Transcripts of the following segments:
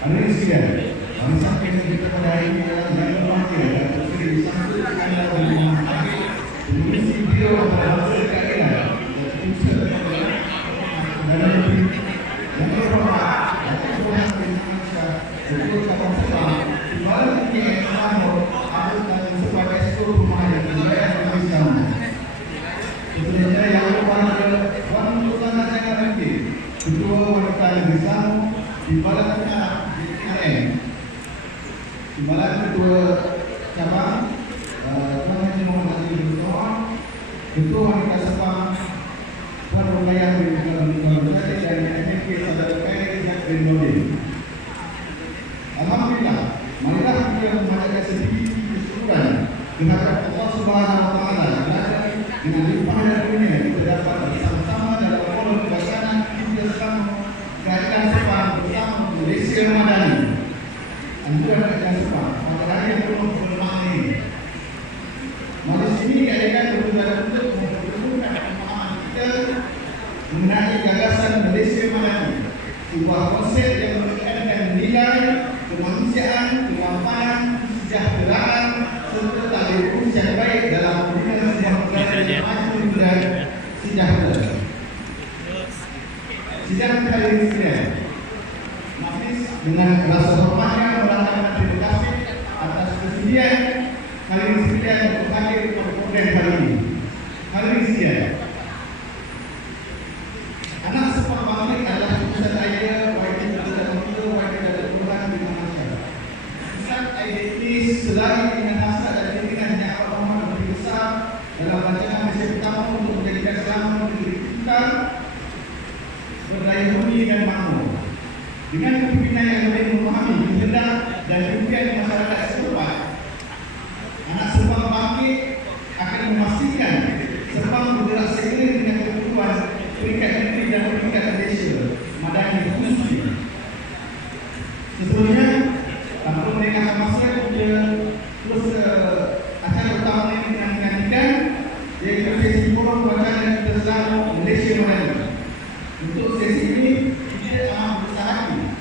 Hadirin sekalian, bangsa kita pada hari ini adalah yang terakhir dan terpilih disambut adalah dengan mengisi beliau pada bangsa keadilan dan usaha dan yang terhormat Tuhan Indonesia untuk kawan sebab kembali ke Ecuador dan sebagai seluruh rumah yang wilayah Indonesia. Sebenarnya yang kepada wanita sangat sangat penting. Ketua wanita Indonesia di baratnya Timbalan Ketua Cabang Tuan Haji Muhammad Ali bin Muhammad, Ketua Wanita Sepang Tuan Ruqayyah bin Muhammad dan MK Saudara Khairi Zak bin Nordin. Alhamdulillah, marilah kita memanjatkan sedikit kesyukuran kehadirat Allah Subhanahu wa taala dengan limpah karunia kita dapat bersama-sama dalam forum pelaksanaan Idul Adha Keadilan Sepang bersama Malaysia Madani. Anjuran keadilan Sepang pada hari yang penuh bermakna ini. Malaysia ini adalah berusaha untuk mempertemukan pemahaman kita mengenai gagasan Malaysia Madani, sebuah konsep yang mengedepankan nilai kemanusiaan, kemampanan, kesejahteraan serta tali urus yang baik dalam membina sebuah negara yang maju dan sejahtera. Sidang kali ini Majlis dengan rasa hormatnya mengatakan terima kasih atas kesediaan kali ini untuk hadir pada program kali ini. Kali ini anak Sepang Bangkit adalah pusat idea YT Tidak Wakil YT Tidak Tuhan dengan masyarakat. Pusat idea ini selari dengan hasrat dan keinginannya Allah Muhammad lebih besar dalam rancangan Malaysia pertama untuk menjadikan selama negeri kita berdaya huni dan makmur. Dengan kepimpinan yang lebih memahami kehendak dan impian masyarakat setempat, anak Sepang Bangkit akan memastikan Sepang bergerak seiring dengan kebutuhan peringkat negeri dan peringkat Malaysia Madani khususnya. Seterusnya, tanpa melengahkan masa, kita terus acara utama ini yang dinantikan, iaitu sesi forum bacaan dan terselalu Malaysia Madani. Untuk sesi ini kita amat besar hati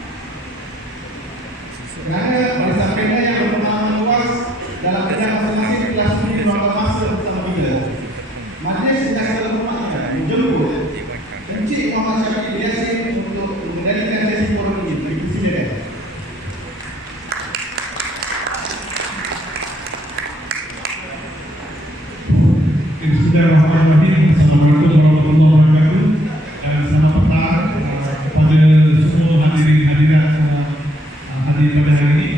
kerana barisan pendek yang berpengalaman luas dalam bidang masing-masing telah sudi meluangkan masa bersama kita. Majlis yang saya hormatkan menjemput Encik Muhammad Syafiq Yasin untuk mengendalikan sesi forum ini. Terima kasih. Bismillahirrahmanirrahim. Assalamualaikum warahmatullahi wabarakatuh. Selamat petang kepada semua hadirin hadirat hadir pada hari ini.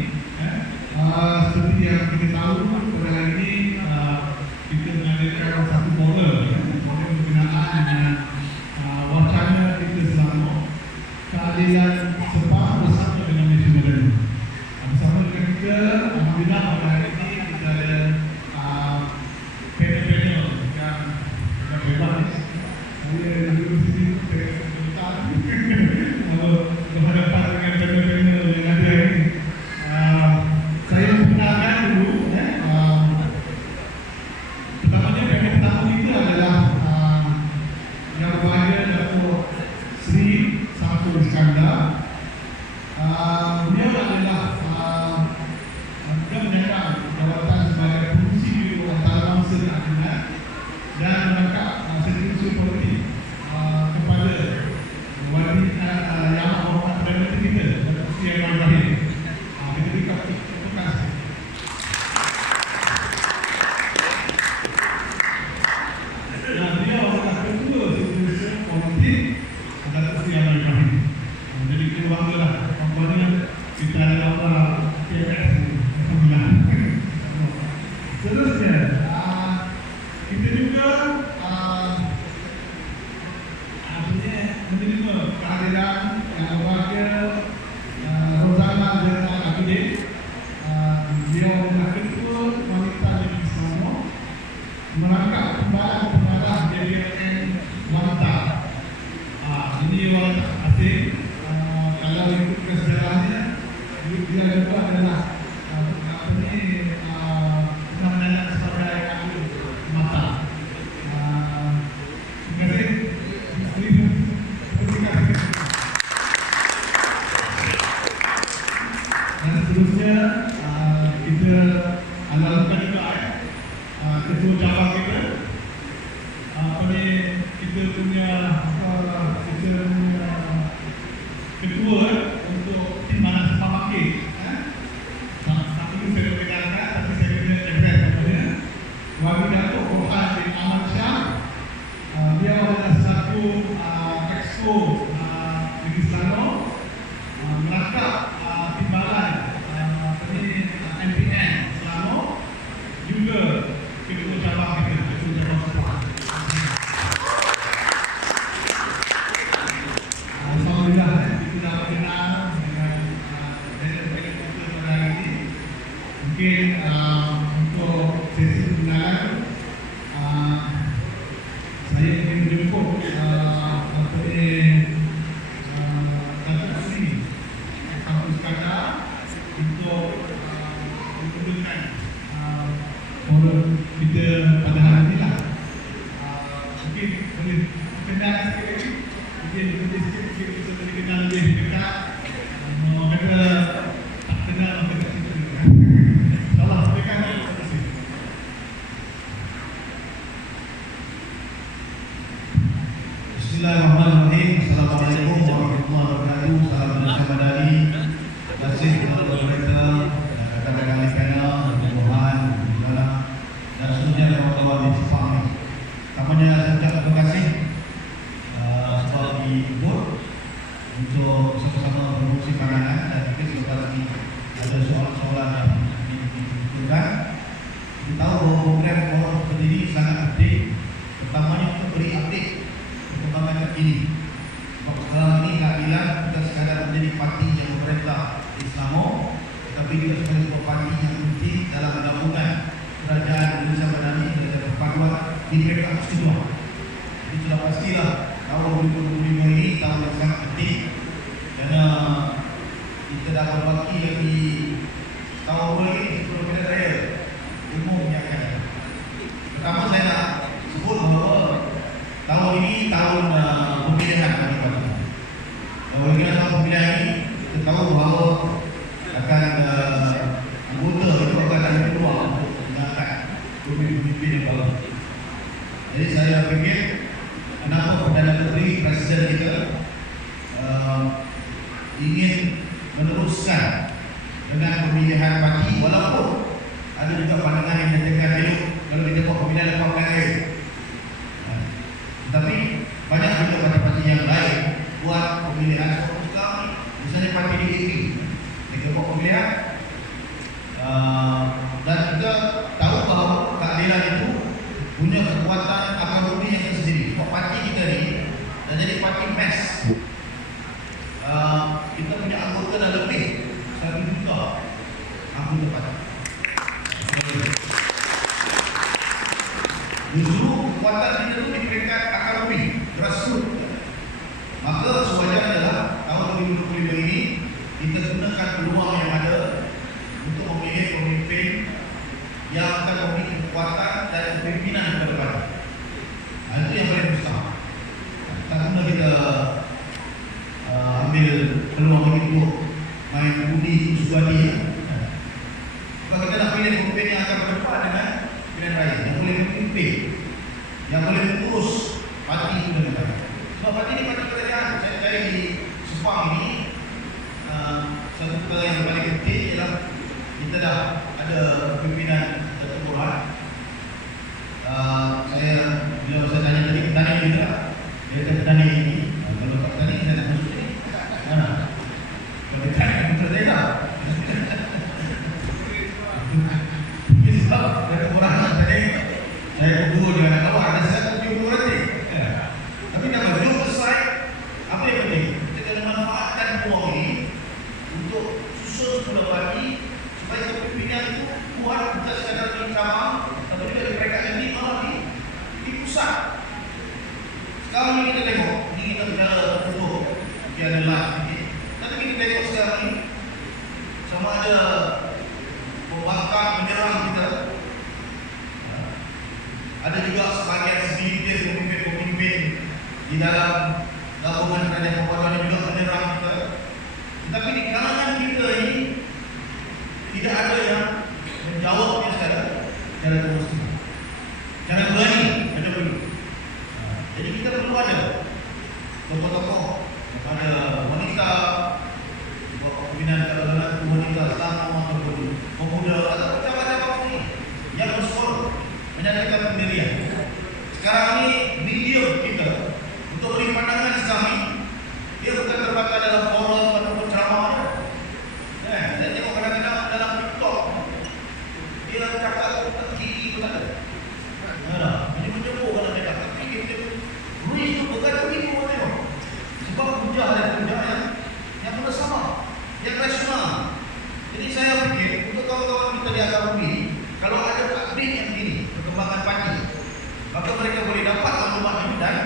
Seperti yang kita tahu, pada hari ini kita mengadakan satu forum berkenaan dengan wacana kita selama keadilan Sepang bersama dengan Malaysia Madani. Bersama dengan kita, alhamdulillah pada hari ini kita ada panel-panel yang bebas. Saya ada dulu sini berhadapan dengan panel-panel yang ada hari ini. Saya perkenalkan dulu. Pertamanya panel pertama kita adalah yang berbahagia Datuk Sri Samsul Iskandar. Beliau adalah dia menyandang jawatan sebagai pengurusi Biro Antarabangsa dan Keadilan dan merangkap setiausaha politik kepada wanita yang hormat Perdana Menteri kita, Datuk Seri Anwar Ibrahim. Kita berikan terima kasih. Dan beliau adalah ketua setiausaha politik Datuk Seri Anwar Ibrahim. Jadi kita banggalah pembangunan kita adalah PMS. Seterusnya, kita juga menerima kehadiran yang berbahagia Rozana Zainal Abidin. Beliau adalah ketua wanita di Selangor, merangkap pembaharan JBN wanita. Ini wanita asing. Kalau ikut kesejarahnya, dia juga adalah namanya sebagai mata. Terima kasih. mungkin sikit-sikit bisa dikenal lebih dekat. Mereka tak kenal mereka situ. InsyaAllah mereka akan terima kasih. Bismillahirrahmanirrahim. Assalamualaikum warahmatullahi wabarakatuh. Salam bersama dari kasih kepada mereka katakan kena Tuhan dan seterusnya kawan-kawan di Sepang. Namanya saya ucap terima kasih sebab dihibur untuk sama-sama berfungsi pandangan dan mungkin sebentar lagi ada soalan-soalan yang dibutuhkan. Kita tahu bahawa program Forum seperti ini sangat penting, pertamanya untuk beri update perkembangan terkini. Sebab sekarang ini keadilan bukan sekadar menjadi parti yang memerintah Islamo, tetapi juga sebagai sebuah parti yang penting dalam gabungan kerajaan Indonesia Madani dan perpaduan di peringkat kedua. Jadi sudah pastilah tahun 2025 ini tahun yang sangat penting kerana kita dah berbaki lagi tahun ini sebelum kita raya umumnya kan. Pertama saya nak sebut bahawa tahun ini tahun pemilihan bagi parti. Kalau kita tahun pemilihan ini kita tahu bahawa akan anggota itu akan ada peluang untuk mengangkat pemimpin yang baru. Jadi saya fikir kenapa Perdana Menteri Presiden kita ingin meneruskan dengan pemilihan parti walaupun ada juga pandangan yang menyatakan elok kalau kita buat pemilihan lepas lain. Tetapi banyak juga parti-parti yang lain buat pemilihan sekarang, misalnya parti DAP mereka buat pemilihan dan kita tahu bahawa keadilan itu punya kekuatan akar bumi yang tersendiri. Sebab parti kita ni dah jadi parti mass. Kita punya anggota dah lebih 1 juta anggota parti. Justru kekuatan kita itu di peringkat akar bumi, grassroots. Maka sewajarnya adalah tahun 2025 ini kita gunakan peluang yang ada untuk memilih pemimpin yang akan memiliki kekuatan dan kepimpinan kepada parti. Itu yang paling besar. Tak guna kita ambil peluang ini untuk main budi suadi. Kalau kita nak pilih pemimpin yang akan berdepan dengan pilihan raya, yang boleh memimpin, yang boleh mengurus parti itu dengan baik. Sebab parti ini parti kerajaan. Saya di Sepang ini satu perkara yang paling penting ialah kita dah ada pimpinan tertubuhan. Bila saya tanya tadi petani juga, dia kata petani ini, kalau tak petani saya nak masuk ni. Kalau petani betul saya tak. Sebab dari orang tadi saya kumpul dengan kawan, ada saya kumpul nanti. Tapi nak berjumpa selesai, apa yang penting? Kita kena manfaatkan peluang ini untuk susun sebuah parti supaya kepimpinan itu kuat, bukan sekadar di cabang, tapi juga di peringkat ini malah di pusat. Sekarang ini kita tengok, ini kita bicara untuk biar lelah sedikit. Tapi kita tengok sekarang ini sama ada membakar, menyerang kita. Ada juga sebagian segelintir pemimpin-pemimpin di dalam gabungan kerajaan perpaduan juga menyerang kita. Tetapi di kalangan kita ini tidak ada yang menjawabnya secara konsisten, secara berani ada perlu. Jadi kita perlu ada tokoh-tokoh, ada wanita, pembinaan keagamaan wanita, Islam ataupun pemuda atau macam-macam ini yang bersuara menyatakan pendirian. Sekarang ini medium kita untuk beri pandangan Islami, dia bukan terbatas dalam forum ataupun ceramah. Saya tengok kadang-kadang dalam TikTok dia cakap kiri pun ada. Ini menjemput kalau dia cakap kiri dia ruis tu bukan kiri pun tengok. Sebab hujah dan hujah yang bersama, yang rasional. Jadi saya fikir untuk kawan-kawan kita di agama ini, kalau ada update yang begini, perkembangan parti, maka mereka boleh dapat maklumat ini dan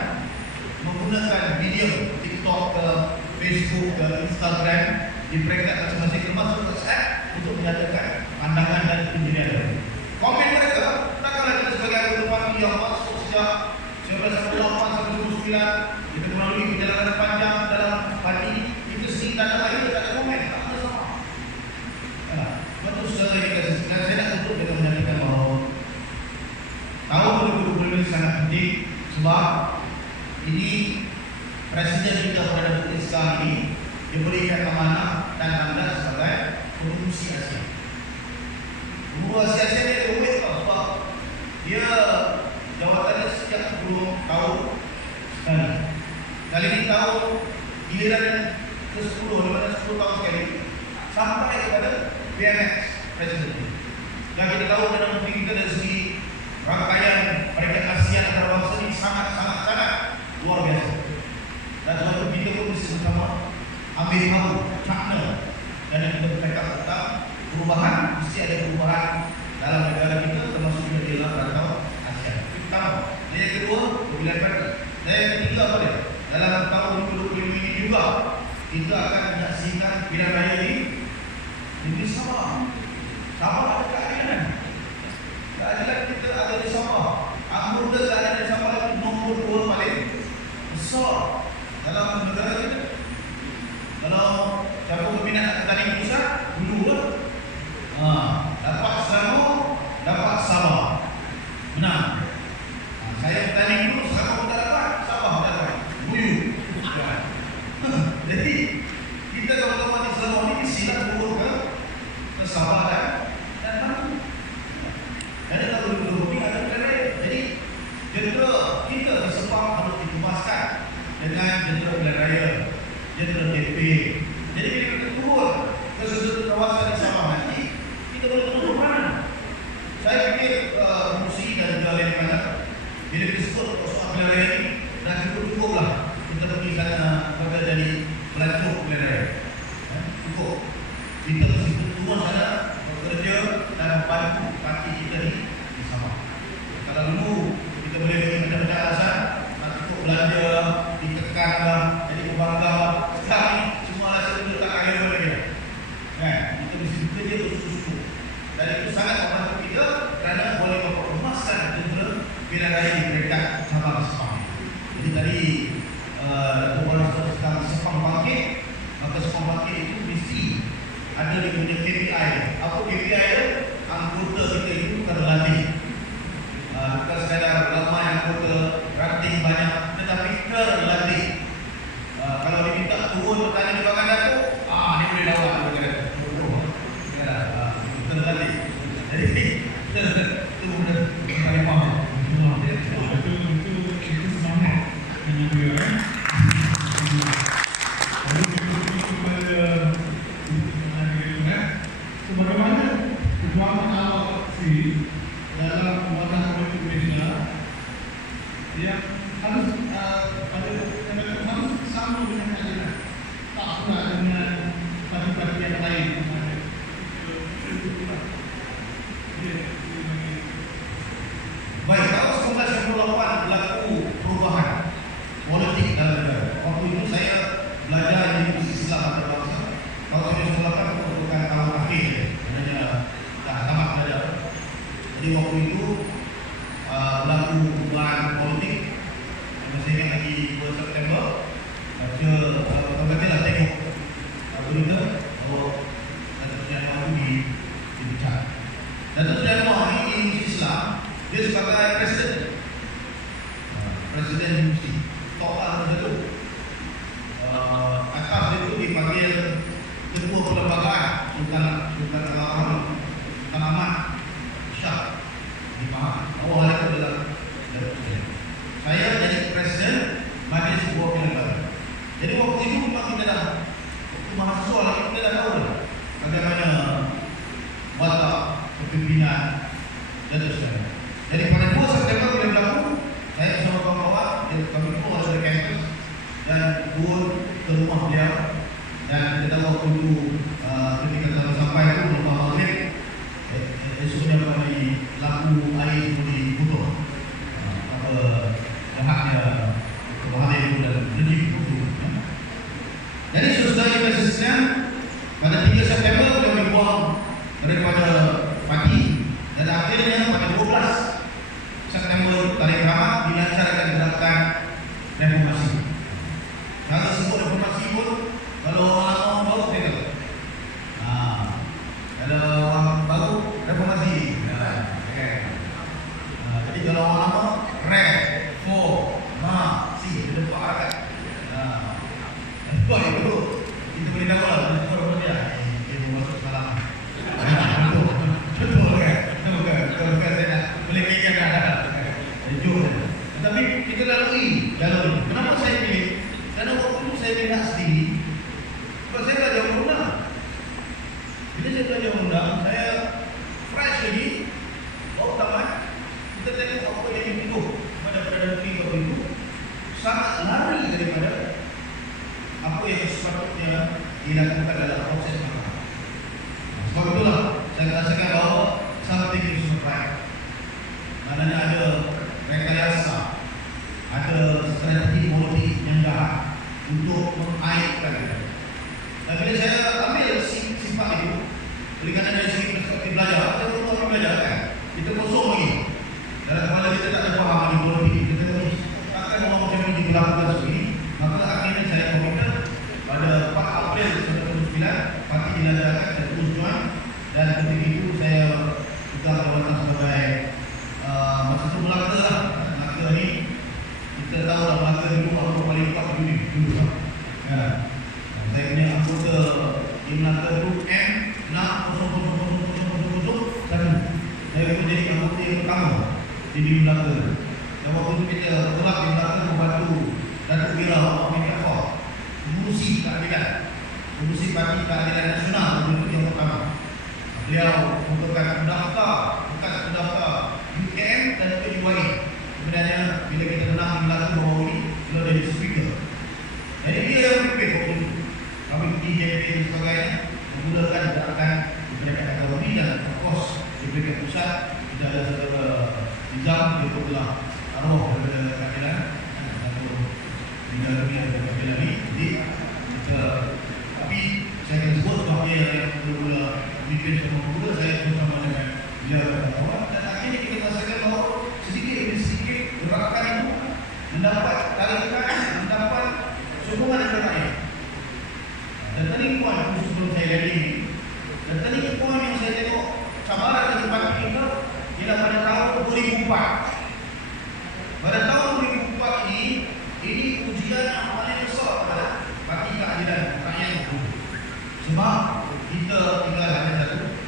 menggunakan video TikTok ke Facebook ke Instagram di peringkat masing-masing termasuk WhatsApp untuk menyatakan pandangan dan pendirian. Komen mereka, takkanlah kita sebagai anggota parti yang masuk sejak 1998 sampai 2009 kita melalui perjalanan Presiden kita pada Republik Islam ini diberikan amanah dan mandat sebagai pengurusi Asia. Pengurusi Asia ini rumit sebab dia jawatannya setiap 10 tahun sekali. Kali ini tahun giliran ke-10, di mana 10 tahun sekali sampai kepada PMX Presiden. Yang kita tahu dalam negeri kita dari segi rangkaian peringkat Asia antarabangsa ini sangat luar biasa. Dan sebab itu kita pun mesti bersama ambil tahu makna dan kita bercakap tentang perubahan, mesti ada perubahan dalam negara kita termasuk juga di dalam rantau Asia. Itu pertama. Dan yang kedua, pemilihan presiden. Dan yang ketiga apa dia? Dalam tahun 2025 ini juga kita akan menyaksikan pilihan raya di negeri Sabah. Sabah ada keadilan. Keadilan kita ada di Sabah. Anggota keadilan di Sabah itu nombor 2 paling besar dalam negara kita. Kalau siapa berminat tanding pusat, dulu dapat Selangor, dapat Sabah. Menang. Saya bertanding dulu, Selangor tak dapat, Sabah tak dapat. Buyu. Jadi kita kalau di Selangor ini silat turun ke Sabah dan Batu. Dan kalau di ada negara. Jadi jendera kita di Sepang harus dikemaskan dengan jendera pilihan raya, jendera DP. Jadi bila kita turun ke sudut kawasan di Sabah nanti, kita boleh turun mana? Saya fikir Musi dan juga lain-lain bila kita sebut soal pilihan raya ini dah cukup-cukuplah kita pergi sana pada jadi pelancong pilihan raya. Cukup. Kita mesti turun sana bekerja dan membantu parti kita di Sabah. Kalau dulu kita boleh pergi macam-macam alasan, cukup belanja, ditekanlah, jadi berbangga. Sekarang ni semua alasan itu tak ada lagi. Kita mesti bekerja bersungguh-sungguh. Dan itu sangat membantu kita kerana boleh memperluaskan jendera pilihan raya di peringkat cabang Sepang. Jadi tadi orang tentang Sepang bangkit, maka Sepang bangkit itu mesti ada dia punya KPI. Apa KPI dia? Anggota kita itu terlatih. Bukan sekadar ramai anggota, ranting banyak, tetapi terlatih. Kalau diminta turun bertanya di belakang Datuk, dia boleh lawan terlatih. Jadi itu benar paling faham. Itu semangat yang kedua. Bagaimana perjuangan awal dalam pembuatan politik Indonesia yang harus harus sama dengan keadilan, tak pula dengan parti-parti yang lain. Baik, tahun 1998 berlaku perubahan politik dalam negara. Waktu itu saya belajar di Universiti Islam Antarabangsa. Tahun 1998 merupakan tahun akhir, hanya dah tamat belajar. Jadi waktu itu berlaku perubahan politik. Saya ingat lagi 2 September. Baca tengok berita bahawa Datuk Seri Anwar itu dipecat. Datuk Seri Anwar ini di Universiti Islam, dia sebagai Presiden Universiti. Tokoh itu atas itu dipanggil Ketua Perlembagaan Sultan Ahmad Shah di Pahang. Awal itu adalah Datuk Seri. Saya jadi Presiden Majlis Sebuah Pilihan. Jadi waktu itu memang kita dah mahasiswa lagi, kita dah tahu dah bagaimana watak kepimpinan Datuk Seri. Jadi pada 2 September bila berlaku, saya bersama kawan-kawan, kami keluar dari kampus dan turun ke rumah beliau. Dan kita tahu waktu itu ketika kita sampai itu lepas maghrib, esoknya kami laku air di Butuh. Jahatnya kebahagiaan itu dan rezeki itu. Jadi saudara kita sekalian, pada 3 September beliau dibuang daripada parti dan akhirnya pada 12 September tarikh ramah dilancarkan gerakan reformasi. Kalau sebut reformasi pun, kalau orang lama baru kita kalau orang baru reformasi. Jadi kalau orang lama reformasi, dia lepas harakat. saya minat sendiri. Sebab saya belajar undang. Bila saya belajar undang, saya fresh lagi. Bawa tamat, kita tengok apa yang dibutuh pada Perdana Menteri waktu itu sangat lari daripada apa yang sepatutnya dilakukan dalam proses mahkamah. Sebab itulah saya rasakan bahawa something is not right. Maknanya ada rekayasa, ada strategi politik yang jahat untuk mengaitkan. Dan bila saya ambil sifat itu, berikan dari segi perspektif belajar, saya perlu orang belajar kan? Kita kosong lagi. Dalam kepala kita tak ada faham di politik. Kita terus akan orang macam ini dilakukan seperti ini. Maka akhirnya saya komitmen pada 4 April 1999 parti dilancarkan dan terus join. Dan ketika itu saya juga jabatan sebagai masa itu Melaka lah. Melaka ni kita tahu lah Melaka dulu apa paling kuat dulu ni. Ya. Saya punya anggota di Melaka itu M600001. Saya pun jadi anggota yang pertama di Melaka. Dan waktu itu kita telah di Melaka membantu Datuk Wira Muhammad Yaakob mengurusi keadilan, mengurusi Parti Keadilan Nasional untuk yang pertama. Beliau merupakan pendaftar UKM dan juga UAE. Sebenarnya bila kita menang di Melaka baru ini, beliau jadi speaker. Jadi dia yang memimpin waktu itu. Kami di JP dan sebagainya memulakan gerakan diberikan ekonomi dan of course diberikan pusat. Tidak ada saudara Nizam, dia pun telah arwah daripada keadilan satu tinggal dunia daripada keadilan ini. Jadi tapi saya akan sebut bahawa dia yang mula-mula memimpin semua mula saya bersama dengan beliau dan kawan. Dan akhirnya kita rasakan bahawa sedikit demi sedikit gerakan itu mendapat tarikan, mendapat sokongan daripada rakyat. Dan turning point sebelum saya jadi ini, dan turning point yang saya tengok cabaran dari parti kita ialah pada tahun 2004. Pada tahun 2004 ini ujian yang paling besar pada Parti Keadilan Rakyat itu. Sebab kita tinggal hanya satu,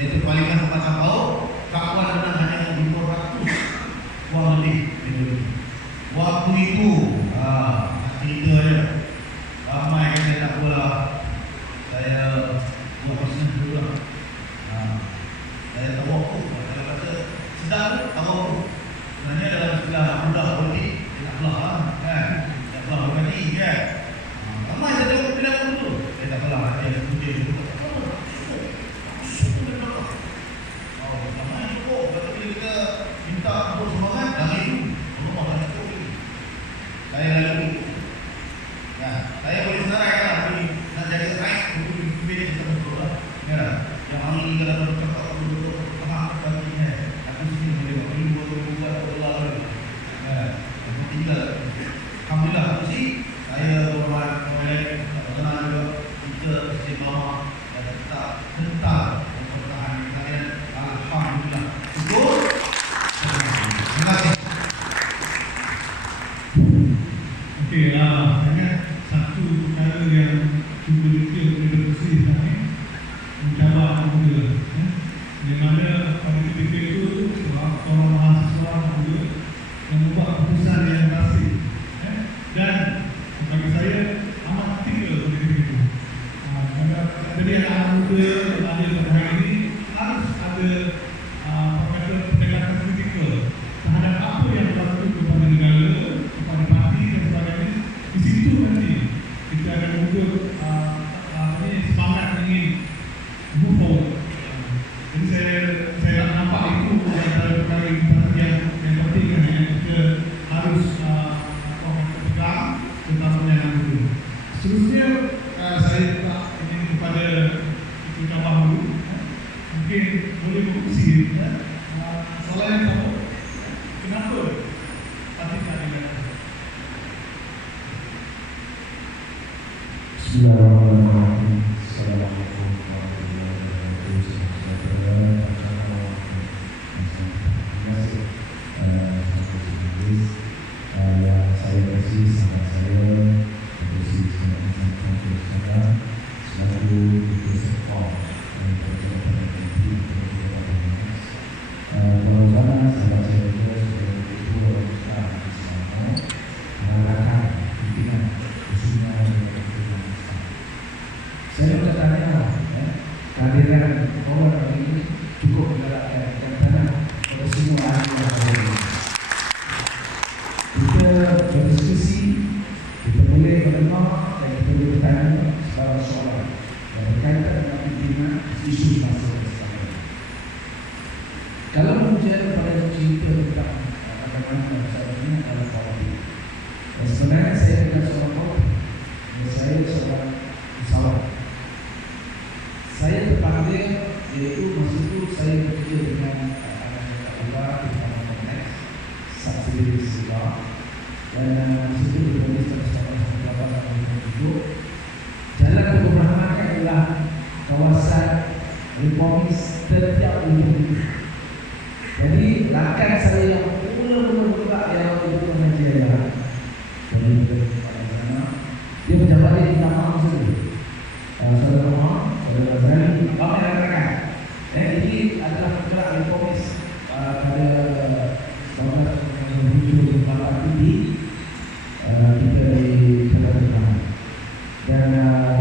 iaitu Palikan Tempat Sampau. Kakuan menang hanya 500 wang lebih. Waktu itu cerita je ramai yang saya tak pula saya buat bisnes dulu lah. Saya tawakuf. Saya kata sedang tawakuf. Sebenarnya dalam istilah mudah politik dia tak belah lah kan. Tak belah berkati kan. Ramai saya tengok pilihan dulu. Saya tak belah hati yang putih dulu. Ramai cukup. Kata bila kita minta untuk sumbangan dari itu rumah tak cukup lagi. Saya lalu saya boleh senaraikan nak jadi right untuk dipilih kita betul lah. Yang hari ini kalau bercakap untuk faham baginya, aku sini boleh buat ini buat Allah. Yang penting alhamdulillah sih saya berbuat oleh kenal juga kita bersama dan tetap gentar mempertahankan kalian. Alhamdulillah. Betul. Terima kasih. Okey, satu perkara yang cuba dikira sekarang mencabar muda, di mana pada ketika itu seorang mahasiswa muda yang membuat keputusan yang drastik dan bagi saya amat kritikal pada ketika itu. Jadi anak muda ada pada hari ini harus ada pendekatan kritikal terhadap apa yang berlaku kepada negara, kepada parti dan sebagainya. Di situ nanti kita akan wujud semangat ingin move forward. Jadi saya nampak itu antara perkara yang penting yang kita harus pegang terutamanya anak muda. Seterusnya saya tak ingin kepada kita baharu mungkin boleh berkongsi soalan yang sama. Kenapa parti keadilan? Bismillahirrahmanirrahim. Assalamualaikum warahmatullahi wabarakatuh. Saya bersih sama saya bersih dengan selalu bersekolah dan kalau sana sahabat saya juga sudah itu orang Islam mengadakan mendengar dan kita boleh bertanya secara soalan yang berkaitan dengan pimpinan isu masa sekarang. Kalau menjadi pada cerita tentang bagaimana saya ini adalah khawatir. Dan sebenarnya saya bukan seorang khawatir. Saya seorang usahawan. Saya terpanggil iaitu masa itu saya bekerja dengan anak-anak tentang konteks subsidi sekolah. Dan situ ditulis bersama jalan perubahan adalah kawasan reformis setiap umum. Jadi langkah saya yang mula-mula yang itu pengajian dia menjawab di nama sendiri. Saudara Zali, apa yang katakan? Ini adalah penggerak reformis pada tahun 2007 ini. Kita di Kelantan dan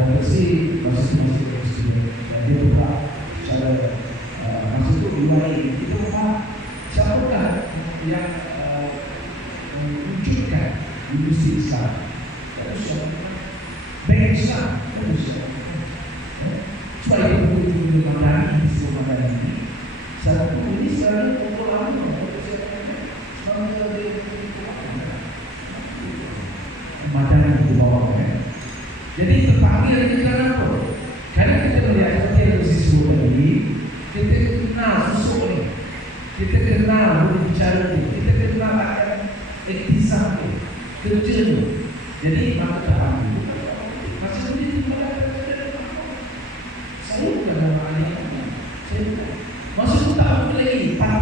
bersih masih dan dia buka cara masuk itu dimulai itu siapakah yang menunjukkan industri Islam bank Islam supaya itu mandani di seluruh mandani ini satu ini sekarang untuk lama makanan di bawah jadi terpanggil kita apa? Karena kita melihat seperti yang disebut tadi, kita kenal susu ini, kita kenal berbicara ini, kita kenal akan etisam ini, kerja ini. Jadi maka terpanggil. Masih seperti itu saya bukan nama alihnya, saya bukan. Masuk tak lagi empat.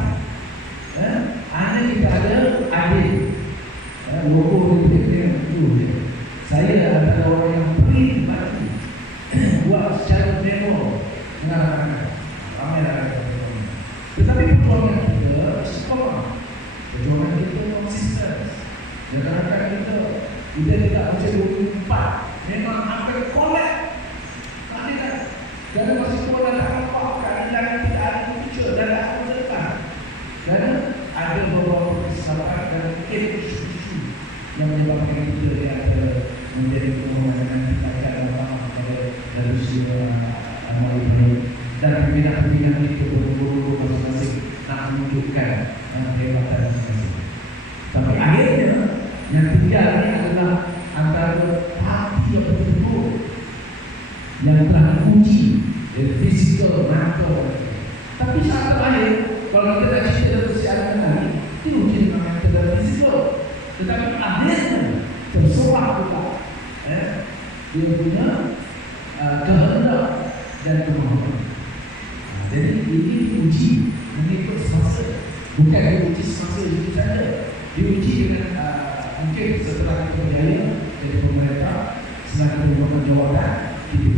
Ada kita ada adik. Logo itu saya adalah orang yang paling mati buat secara demo mengarahkan ramai. Tetapi perjuangan kita sekolah, perjuangan kita konsisten. Jangan kita tidak macam 24 memang akan kolek. Ada dan masih sekolah tak apa keadaan tidak ada muncul dan tak ada depan. Dan ada beberapa kesalahan dan isu yang menyebabkan kita menjadi permohonan kita akan datang kepada Rusia dan pembinaan itu berburu masing-masing nak menunjukkan kehebatan masing-masing. Tapi akhirnya yang tinggal ini adalah antara parti yang betul yang telah diuji dari fisikal, mental. Tapi saat terakhir kalau kita nak cerita persiapan tadi diuji dengan metode fisikal. Tetapi akhirnya tersorak pula dia punya kehendak dan kemampuan. Jadi ini diuji mengikut semasa, bukan diuji semasa itu saja. Diuji dengan mungkin setelah kita berjaya dari pemerintah, setelah kita membuat jawatan, gitu.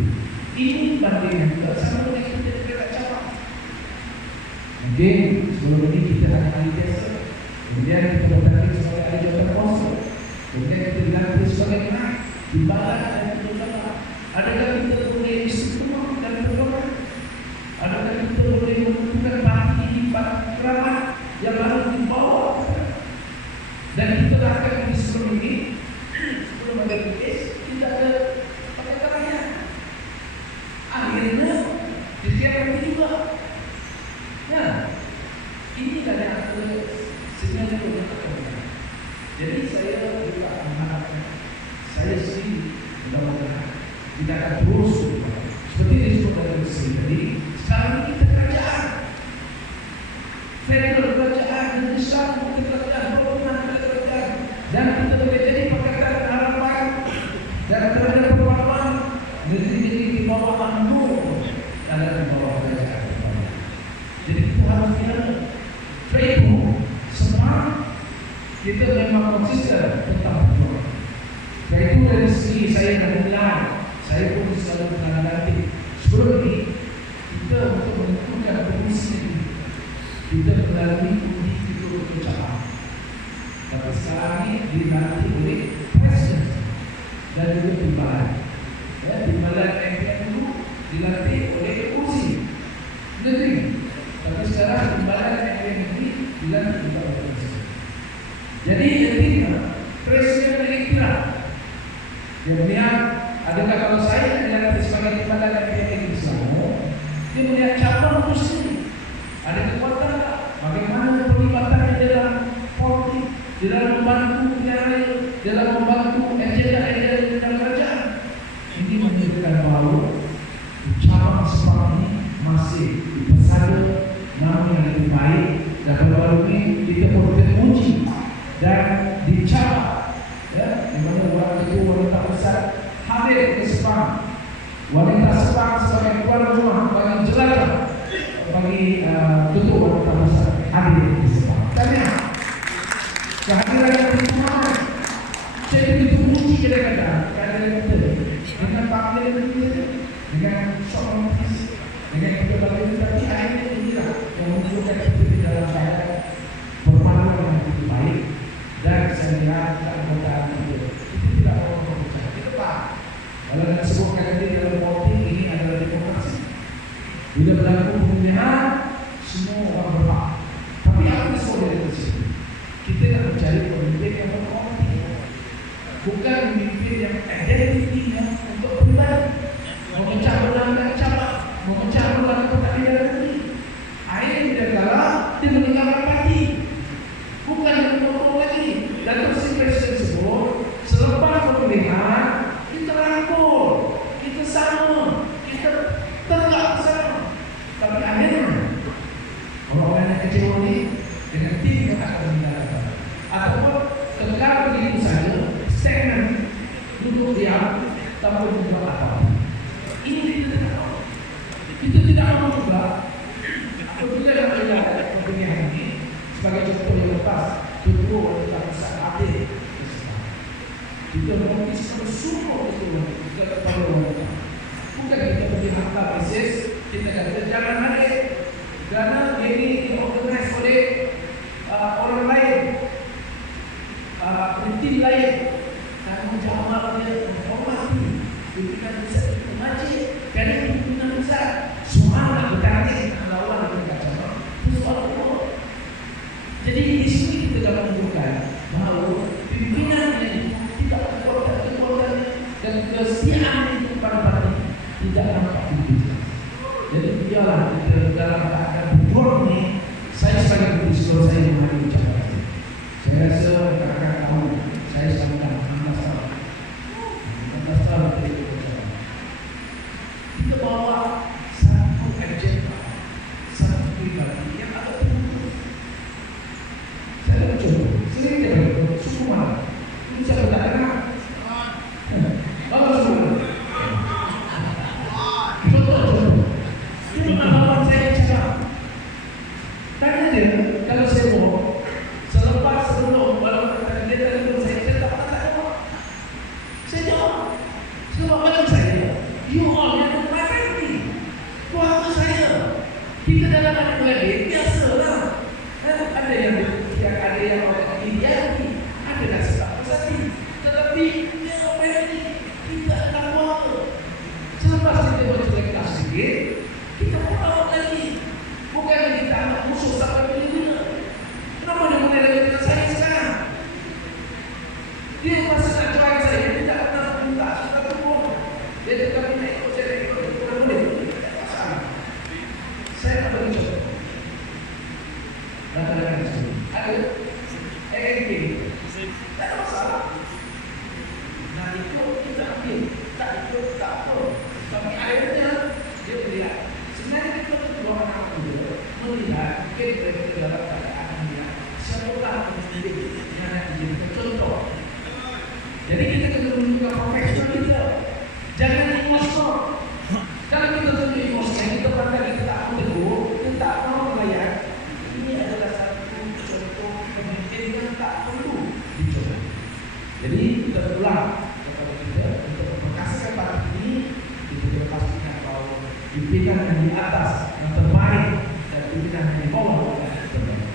Ini bandingkan juga sama dengan kita tidak capai. Mungkin sebelum ini kita hanya ahli biasa, kemudian kita bertanding sebagai ahli jawatan kuasa, kemudian kita dilantik sebagai naik di badan dan di dalam. Adakah kita boleh istimewa dan berdoa? Adakah kita boleh menentukan parti di keramat yang lalu dibawa? Dan kita akan di sebelum ini, sebelum ada kes, kita ada pakai caranya. Akhirnya disiapkan juga. Nah, ini ada sebenarnya berkata. Jadi saya juga mengharapkan, saya sendiri mudah-mudahan kita akan terus seperti disebut dalam sini tadi. Sekarang ini kita kerajaan, federal kerajaan dan Islam kita kerajaan, pemerintah kita kerajaan, dan kita boleh jadi pakaian harapan dan terhadap perpaduan negeri di bawah nur dan di bawah kerajaan. Jadi kita harus ingat, itu semua kita memang konsisten tentang perjuangan. Itu dari segi saya menilai, saya pun selalu menanti. Sebelum ini kita untuk menentukan komisi ini, kita melalui undi itu bercakap. Tapi sekarang ini dilantik oleh presiden dan juga timbalan. Timbalan MPN itu dilantik oleh kursi negeri. Tapi sekarang timbalan MPN ini dilantik oleh presiden. Jadi intinya presiden beriktiraf. Dia melihat, adakah kalau saya adalah sebagai kepala PPI Islam, dia melihat cabang muslim, ada kekuatan tak? Bagaimana perlibatannya dalam politik, dalam membantu negara, dalam membantu agenda-agenda dalam kerajaan. Ini menunjukkan bahawa cabang sebab ini masih dipesada, namun yang lebih baik. Dan baru-baru ini kita perlu teruji dan dicabar, ya, di mana wanita besar hadir ke Sepang. Wanita Sepang sebagai tuan rumah bagi jelajah, bagi tutup wanita besar hadir di Sepang. Tanya, kehadiran yang berkumpulan, saya begitu uji kadang-kadang keadaan kita dengan panggil kita, dengan seorang fisik, dengan kebebasan tapi akhirnya inilah yang menunjukkan kita di dalam keadaan perpaduan yang lebih baik. Dan saya lihat keanggotaan itu tidak orang berbicara. Kita paham kalau nak sebutkan nanti dalam politik ini adalah demokrasi. Bila berlaku pemilihan, semua orang berhak. Tapi apa soal di sini? Kita nak mencari pemimpin yang berkompeten, bukan pemimpin yang identitinya untuk pribadi, memecah belah dan cabang, memecah belah pertahanan negeri. Akhirnya dia kalah, dia meninggalkan parti. Bukan yang berkompeten lagi. Dan terus presiden sebut, selepas pemilihan kita rangkul, kita sama, kita tegak bersama. Tapi akhirnya orang-orang yang kecewa ini dengan tim yang akan meninggalkan, ataupun kekal begitu saja, stagnan, duduk diam, tanpa berbuat apa-apa. Ini kita tidak tahu. Kita tidak mahu juga apabila yang melihat pemilihan ini sebagai contoh yang lepas, tubuh wanita besar hadir. Kita mengisahkan semua itu kita kepada wanita. Bukan kita pergi hantar basis, kita kata jangan hadir kerana ini diorganize oleh orang lain, tim lain. Dan menjawab dia menghormati pimpinan besar itu majlis, kerana pimpinan besar semua nak bertanding lawan dengan cabang. Itu soal umur. Jadi di sini kita dapat menunjukkan bahawa pimpinan ini tidak kekuatan dan kesetiaan itu kepada parti tidak nampak begitu. Jadi biarlah kita dalam keadaan berjuang ini, saya sebagai diskusi saya menghadiri ucapan ini. Saya rasa rakan-rakan tahu saya selama 16 tahun. 16 tahun kita ucapan. Kita bawa satu agenda, satu pribadi yang ada terus. Saya mencoba, sering dia beritahu, suku mana? Ini saya tak kenal. Apa semua? Contoh. Dia pengalaman saya cakap. Tanya dia, kalau saya mau, selepas sebelum, kalau dia telefon saya tak jawab. Saya jawab. Sebab bagi saya, you all yang memakai ini, keluarga saya. Kita dalam adik-adik, biasalah. Ada yang orang idealiti, ada yang sebab bersati. Tetapi dia orang ini tidak nak buat. Selepas kita bercerita sedikit, kita pulang lagi. Bukan kita nak musuh sampai bila-bila. Kenapa dia mulai lagi dengan saya sekarang? Dia masih nak cuai saya, dia tidak pernah minta surat turun. Dia tetap minta ikut saya, ikut boleh. Saya tak beri contoh. Katakan itu ada ANP, tak ada masalah. Nah itu kita ambil, tak ikut tak apa. Tapi akhirnya dia melihat. Sebenarnya kita dua anak muda melihat mungkin mereka dalam keadaan melihat siapakah pemimpin yang nak dijadikan contoh. Jadi kita kena menunjukkan profesional kita. Jangan emosional. Kalau kita tunjuk emosional, kita pandang kita tak mahu tegur, kita tak mahu melayan. Ini adalah satu contoh pemimpin yang tak perlu dicoba. Jadi kita pulang kepada kita untuk memperkasakan parti ini. Kita perlu pastikan bahawa pimpinan yang di atas yang terbaik dan pimpinan yang di bawah yang terbaik.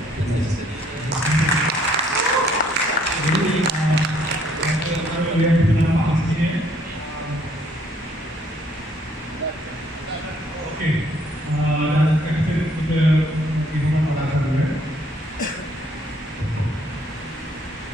Jadi, yang